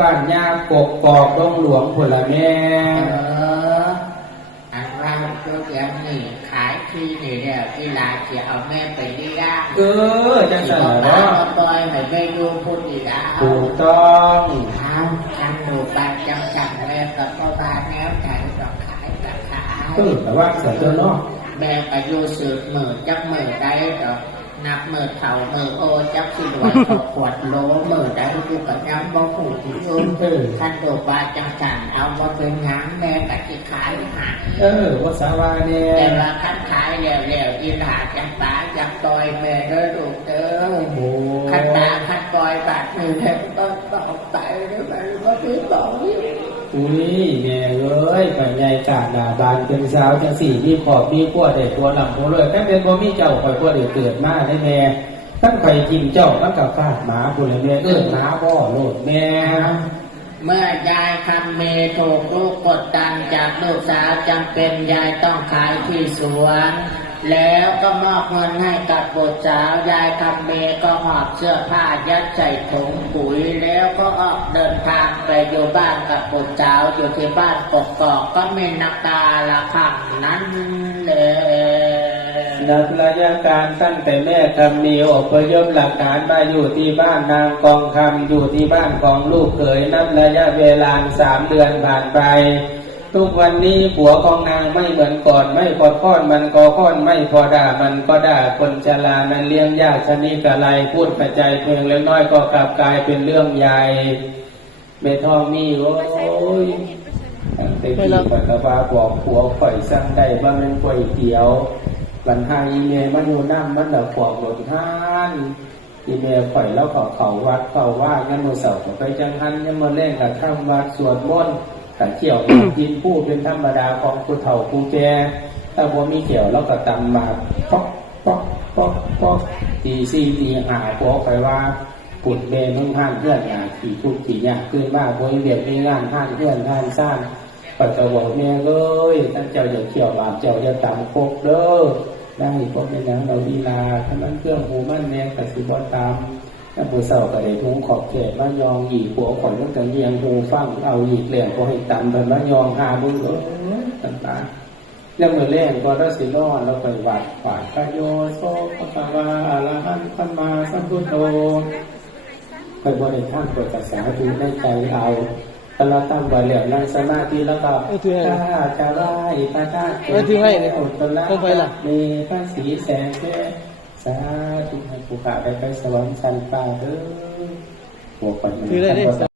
บ้านยากกกอกดงหลวงผลแม่เอออันว่าตัวเดียวนี่ขายที่นี่เนี่ยอีหลาจะเอาแม่ไปดีได้เออจังที่สันบอกเหรตาอบอยให้แม่ดูพูดดีได้ถูกต้องทางทางดูบานจังจังแล้วก็พ่อบานแล้วใจต้องขายราคาเออแต่ว่าเสือตัวเนาะแม่ก็อยู่สืบมือจักมือได้ดอก นับมือเท่ามือโอจักสิรวยตกขวดโลมือได้ดูกับย้ำบ่หูที่ยุ่งเออท่านดูบานจังจังเอาว่าเป็นหยังแม่ก็สิขายหาเออว่าสาวาเนี่ยแต่ว่าคันขายแล้วแล้วอีหลาจังปาจังตอยแม่เด้อลูกเด้อโอ้คันตาคันปล่อยบาดมือแทบต้องบอกไปหรือมันก็คือบอกอยู่ อุ้ยแม่เอ้ยปใหญ่กาดาบานเป็นสาวจังสี่มีขอบมีพวดได้ตัวหลังตัวเลยแค่เป็นบ่มีเจ้าคอยพวดได้เกิดมาได้แม่ตั้งไปกินเจ้าตั้งกับฟาดหมาพุ่นเลยแม่เอิ้นหมาบ่โลดแม่เมื่อยายคำเมถูกลูกกดดันจากลูกสาวจำเป็นยายต้องขายที่สวน แล้วก็มอบเงินให้กับบุตรสาวยายคำเมก็หอบเสื้อผ้ายัดใส่ถุงปุ๋ย ก็ออกเดินทางไปอยู่บ้านกับบุตรสาวอยู่ที่บ้านกกอกก็มีนักตาละพังนั้นเลยนักราชการตั้งแต่แม่ทำมีอพยพหลักฐานมาอยู่ที่บ้านนางกองคำอยู่ที่บ้านของลูกเขยนับระยะเวลาสามเดือนผ่านไป ทุกวันนี้ผัวของนางไม่เหมือนก่อนไม่พอค้อนมันก็ค้อนไม่พอด่ามันก็ด่าคนชรามันเลี้ยงยากชนิดกะไรพูดกระจายเพลงเล็กน้อยก็กลับกลายเป็นเรื่องใหญ่เมทองมีโอ้ยตั้งแต่ที่ปัตตาวาบอกผัวข่อยสั่งได้ว่ามันก๋วยเตี๋ยวหลังหาอีเมลมันอยู่น้ำมันเดาขวบหล่นท่านอีเมลข่อยแล้วก็เขาวัดเขาว่ายันโมเสาร์ไปจังหันยันโมเล่นกับข้ามวัดสวดมนต์ ขันเขี่ยวกินผู้เป็นธรรมดาของผู้เฒ่าผู้แก่ถ้าบ่มีเขี่ยวแล้วก็ตำมาป๊อกป๊อกป๊อกป๊อกตีซี่ตีหาพวกไปว่าปุดเบนมึงห้านเพื่อนงานขี่ทุกขี่ยากขึ้นมาบ่มีเบียดมีงานห้านเพื่อนห้านสร้างปัจจุบันแม่เลยท่านเจ้าอย่าเขี่ยวบาปเจ้าอย่าตำโคกเด้อได้พวกเป็นหยังเราดีลาถ้ามันเครื่องหูมันแนงกับสิบ่ตาม ถ้าผู้เศร้าก็ได้ทุงขอบเขตมายองหยีผัวขอยต้องจะเยียงหูฟังเอาหยีเหลี่ยมก็ให้ตำเป็นมายองหาบุญเออต่างๆแล้วมือแรกก็ได้สินอนแล้วไปวัดฝาดกโยโซภะคะวาอรหันสัมมาสัมพุทโธไปบริท่านเปิดภาษาดูในใจเอาตละตั้งไว้เหลี่ยมนั่งสมาธิแล้วก็เออถือให้ข้าจะไล่พระธาตุเออถือให้เนี่ยตละต้องไปล่ะมีพระสีแสงแก้สาธุให้ ผู้ขาไปไปสวรรค์ชั้นฟ้าเด้อหัวปัญญา